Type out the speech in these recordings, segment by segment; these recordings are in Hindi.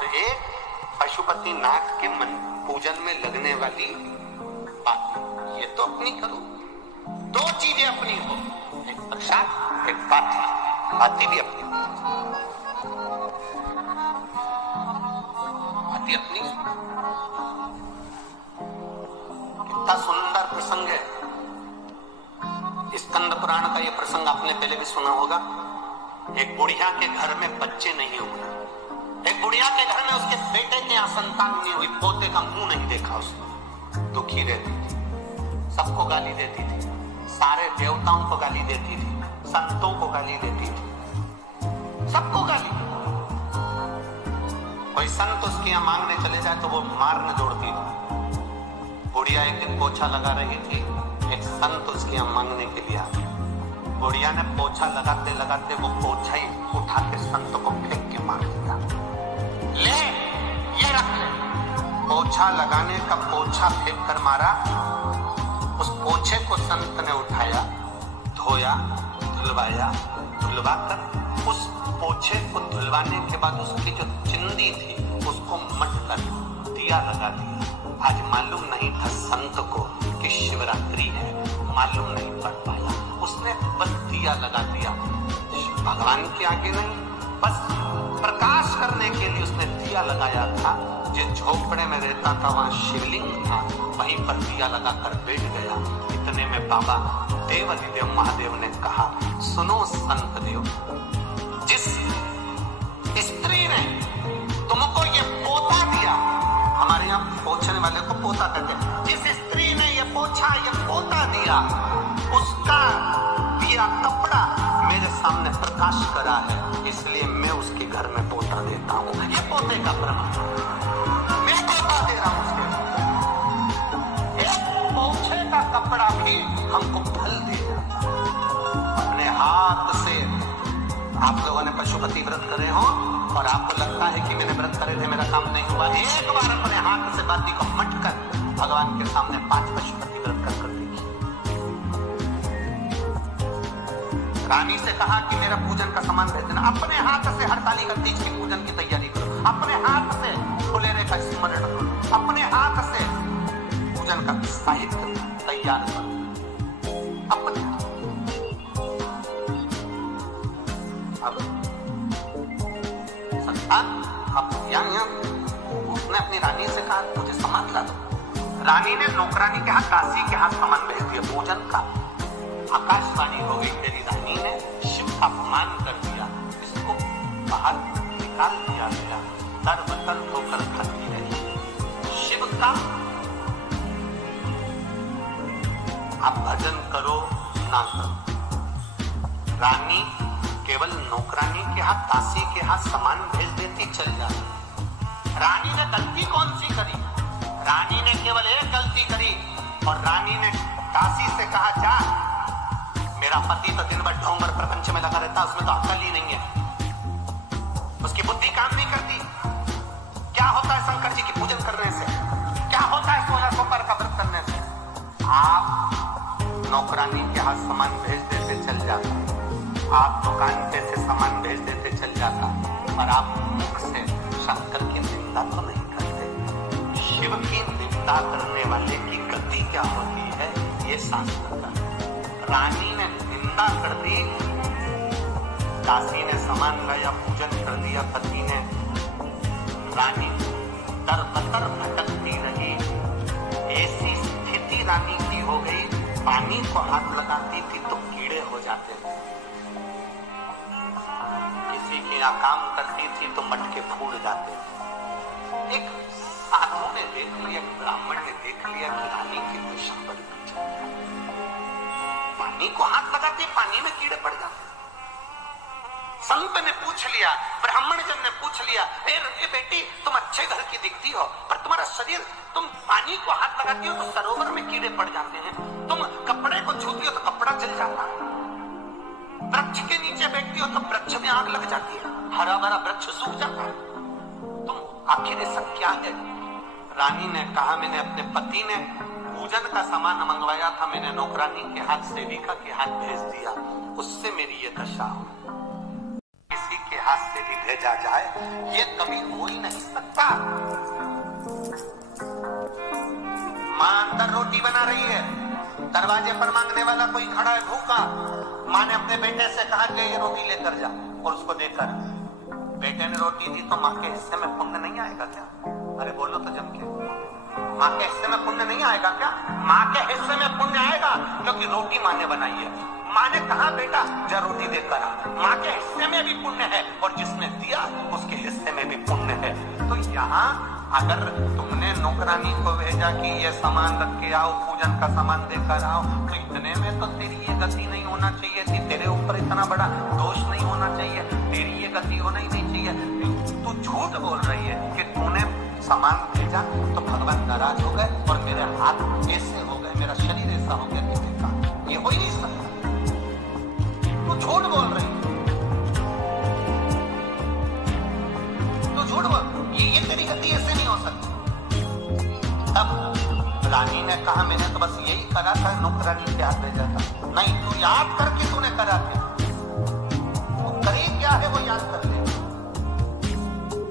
और एक पशुपति नाग के मन पूजन में लगने वाली बात, ये तो अपनी करो। दो चीजें अपनी हो, एक प्रसाद एक बाती भी अपनी, बाती अपनी। कितना सुंदर प्रसंग है। स्कंद पुराण का यह प्रसंग आपने पहले भी सुना होगा। एक बुढ़िया के घर में बच्चे नहीं हुए, एक बुढ़िया के घर में उसके बेटे के यहाँ संतान नहीं हुई, पोते का मुंह नहीं देखा उसने, दुखी रहती थी, सबको गाली देती थी, सारे देवताओं को गाली देती थी, संतों को गाली देती थी, सबको गाली। कोई संत उसके यहाँ मांगने चले जाए तो वो मारने दौड़ती थी। बुढ़िया एक दिन पोछा लगा रही थी, एक संत उसके यहाँ मांगने के लिए आ गया। बुढ़िया ने पोछा लगाते लगाते वो पोछा ही उठा के संत को फेंक के मार दिया। ले ये रख ले। पोछा लगाने का पोछा फेंक कर मारा। उस पोछे को संत ने उठाया, धोया, धुलवाया, धुलवाकर उस पोछे को धुलवाने के बाद उसकी जो चिंदी थी उसको मट कर दिया लगा दिया। आज मालूम नहीं था संत को कि शिवरात्रि है, मालूम नहीं पड़ पाया, उसने बस दिया लगा दिया। भगवान के आगे नहीं, बस प्रकाश करने के लिए उसने दिया लगाया था। जिस झोपड़े में रहता था वहां शिवलिंग था, वहीं पर दिया लगाकर बैठ गया। इतने में बाबा देवाधिदेव महादेव ने कहा, सुनो संत देव, जिस स्त्री ने तुमको ये पोता दिया, हमारे यहाँ पोछने वाले को पोता कहते हैं, जिस स्त्री ने ये पोछा ये पोता दिया, उसका दिया कपड़ा मेरे सामने प्रकाश करा है, इसलिए मैं उसके घर में पोता देता हूँ। ये पोते का प्रमाण, मैं पोता दे रहा हूँ उसके। एक पोछे का कपड़ा भी हमको फल दे जाता। अपने हाथ से आप लोगों ने पशुपति व्रत करे हो और आपको लगता है कि मैंने व्रत करे थे मेरा काम नहीं हुआ, एक बार अपने हाथ से बाती को मट कर भगवान के सामने 5 पशुपति व्रत कर देखिए। रानी से कहा कि मेरा पूजन का सामान भेज देना, अपने हाथ से हरताली का तीज की पूजन की तैयारी करो, अपने हाथ से फुलेरे का स्मरण करो, अपने हाथ से पूजन का साहित्य तैयार करो, अपने अब यहाँ उसने अपनी रानी से कहा मुझे सामान ला दो। रानी ने नौकरानी के हाथ, दासी के हाथ सामान भेज दिया पूजन का। आकाशवाणी हो गई, मेरी रानी ने शिव का अपमान कर दिया, इसको बाहर निकाल दिया गया, तर बतर होकर खड़ी रही। शिव का आप भजन करो ना करो, रानी केवल नौकरानी के हाथ, दासी के हाथ सामान भेज देती, चल जाती। रानी ने गलती कौन सी करी? रानी ने केवल एक गलती करी और रानी ने दासी से कहा, जा, मेरा पति तो दिन भर ढोंगर प्रपंच में लगा रहता, उसमें तो अक्ल ही नहीं है, उसकी बुद्धि काम नहीं करती। क्या होता है शंकर जी की पूजन करने से? क्या होता है 16 सोमवार का व्रत करने से? आप नौकरानी के हाथ सामान भेज देते, चल जाता, आप दुकान पे से सामान भेज देते, चल जाता, और आप मुख से शंकर की निंदा तो नहीं करते। शिव की निंदा करने वाले की गति क्या होती है, ये शास्त्र का। रानी ने निंदा कर दी, दासी ने सामान लाया, पूजन कर दिया, पति ने, रानी दर बतर भटकती रही। ऐसी स्थिति रानी की हो गई, पानी को हाथ लगाती थी तो कीड़े हो जाते थे, किसी के यहाँ काम करती थी तो मटके फूट जाते थे। एक साधु ने देख लिया, ब्राह्मण ने देख लिया कि रानी की दशा बड़ी विचित्र है, पानी को हाथ लगाते पानी में कीड़े पड़ जाते। संत ने पूछ लिया, ब्राह्मण जन ने पूछ लिया, ए बेटी, तुम अच्छे घर की दिखती हो पर तुम्हारा शरीर, तुम पानी को हाथ लगाती हो तो सरोवर में कीड़े पड़ जाते हैं, तुम कपड़े को छूती हो तो कपड़ा जल जाता है, वृक्ष के नीचे बैठती हो तो वृक्ष में आग लग जाती है, हरा भरा वृक्ष सूख जाता है, तुम आखिर ऐसा क्या है? रानी ने कहा, मैंने अपने पति ने पूजन का सामान मंगवाया था, मैंने नौकरानी के हाथ, सेविका के हाथ भेज दिया, उससे मेरी ये दशा हो। किसी के हाथ से भी भेजा जाए, ये कभी हो ही नहीं सकता। मां अंदर रोटी बना रही है, दरवाजे पर मांगने वाला कोई खड़ा है भूखा। मां ने अपने बेटे से कहा कि ये रोटी लेकर जा, और उसको देकर बेटे ने रोटी दी, तो मां के हिस्से में पुण्य नहीं आएगा क्या? अरे बोलो तो जम के, मां के हिस्से में पुण्य नहीं आएगा क्या? मां के हिस्से में पुण्य आएगा, क्योंकि रोटी मां ने बनाई है। मां ने कहा बेटा जा रोटी देकर आ, मां के हिस्से में भी पुण्य है, और जिसने दिया उसके हिस्से में भी पुण्य है। तो यहाँ अगर तुमने नौकरानी को भेजा कि ये सामान रख के आओ, पूजन का सामान देकर आओ, तो इतने में तो तेरी ये गति नहीं होना चाहिए थी, तेरे ऊपर इतना बड़ा दोष नहीं होना चाहिए, तेरी ये गति होना ही नहीं चाहिए। तू झूठ बोल रही है कि तूने सामान भेजा तो भगवान नाराज हो गए और मेरे हाथ ऐसे हो गए, मेरा शरीर ऐसा हो गया किसी का, ये हो ही नहीं सकता। तू झूठ बोल रही है, तू झूठ बोल, ये तेरी गति ऐसे नहीं हो सकती। तब रानी ने कहा मैंने तो बस यही करा था, नौकरानी के हाथ भेजा था। नहीं, तू याद करके तूने करा क्या, तू करे क्या है वो याद कर ले।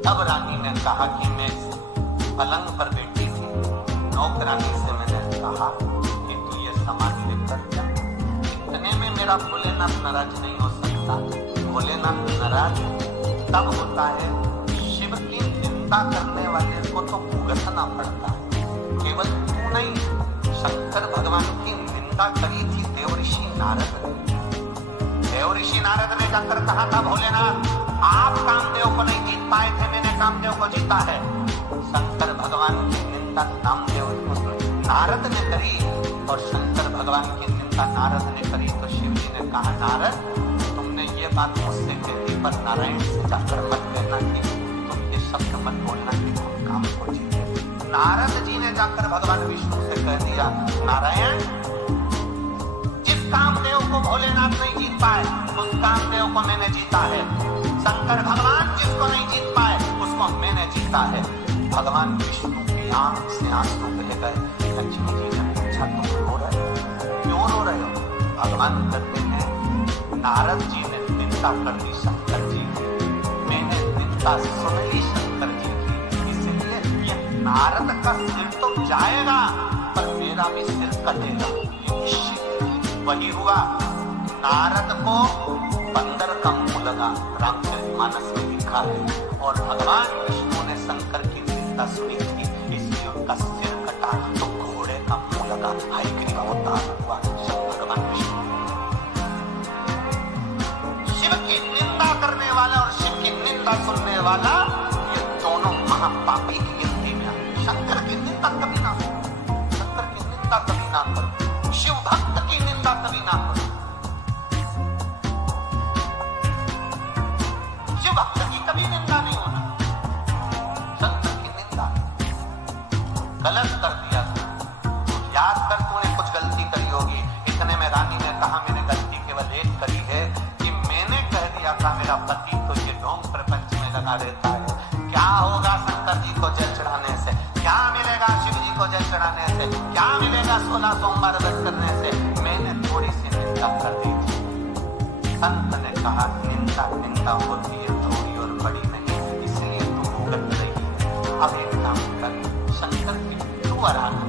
तब रानी ने कहा कि मैं पलंग पर बैठी थी, नौकरानी से मैंने कहा कि तू ये सामान लेकर जा। इतने में मेरा भोलेनाथ नाराज नहीं हो सकता। भोलेनाथ नाराज तब होता है शिव की निंदा करने वाले को तो भुगतना पड़ता है। केवल तू नहीं, शंकर भगवान की निंदा करी थी देवऋषि नारद ने। देवऋषि नारद ने जाकर कहा था भोलेनाथ आप कामदेव को नहीं जीत पाए थे, मैंने कामदेव को जीता है। शंकर भगवान की निंदा नारद ने करी, और शंकर भगवान की निंदा नारद ने करी, तो शिव जी ने कहा नारद तुमने ये बात मुझसे कह दी, पर नारायण से जाकर मत कहना कि तुम ये शब्द मत बोलना कि तुम काम को जीते। नारद जी ने जाकर भगवान विष्णु से कह दिया नारायण जिस कामदेव को भोलेनाथ नहीं जीत पाए उस कामदेव को मैंने जीता है। शंकर भगवान जिसको नहीं जीत पाए उसको मैंने जीता है। भगवान विष्णु की आंख से आंसू बह गए। लक्ष्मी जी ने पूछा तुम रो रहे हो, क्यों रो रहे हो? भगवान कहते हैं नारद जी ने निंदा कर दी शंकर जी की, मैंने निंदा सुन ली शंकर जी की, इसलिए ये नारद का सिर तो जाएगा पर मेरा भी सिर कटेगा। वही हुआ, नारद को बंदर का मुंह लगा, रामचरितमानस में लिखा है, और भगवान विष्णु ने शंकर की निंदा सुनी थी इसलिए उनका सिर कटा, तो घोड़े का मुंह लगा, हयग्रीव अवतार हुआ शंकर भगवान विष्णु। शिव की निंदा करने वाला और शिव की निंदा सुनने वाला, ये दोनों महापापी की गिनती में आए। शंकर की निंदा कभी ना करो, शंकर की निंदा कभी ना करो, शिव भक्त की निंदा कभी ना करो। शिव भक्त की कभी निंदा नहीं होना, शंकर की निंदा गलत कर दिया था। याद कर तूने कुछ गलती करी होगी। इतने में रानी ने कहा मैंने गलती केवल एक करी है कि मैंने कह दिया था मेरा पति तो ये ढोंग प्रपंच में लगा रहता है, क्या होगा शंकर जी को जल चढ़ाने से, क्या मिलेगा शिव जी को जल चढ़ाने से, क्या मिलेगा 16 सोमवार व्रत करने से, मैंने थोड़ी सी निंदा कर दी थी। संत ने कहा निंदा निंदा होती है थोड़ी और बड़ी नहीं, इसलिए तू भुगत रही है। अब एक काम कर, शंकर की तू आराधना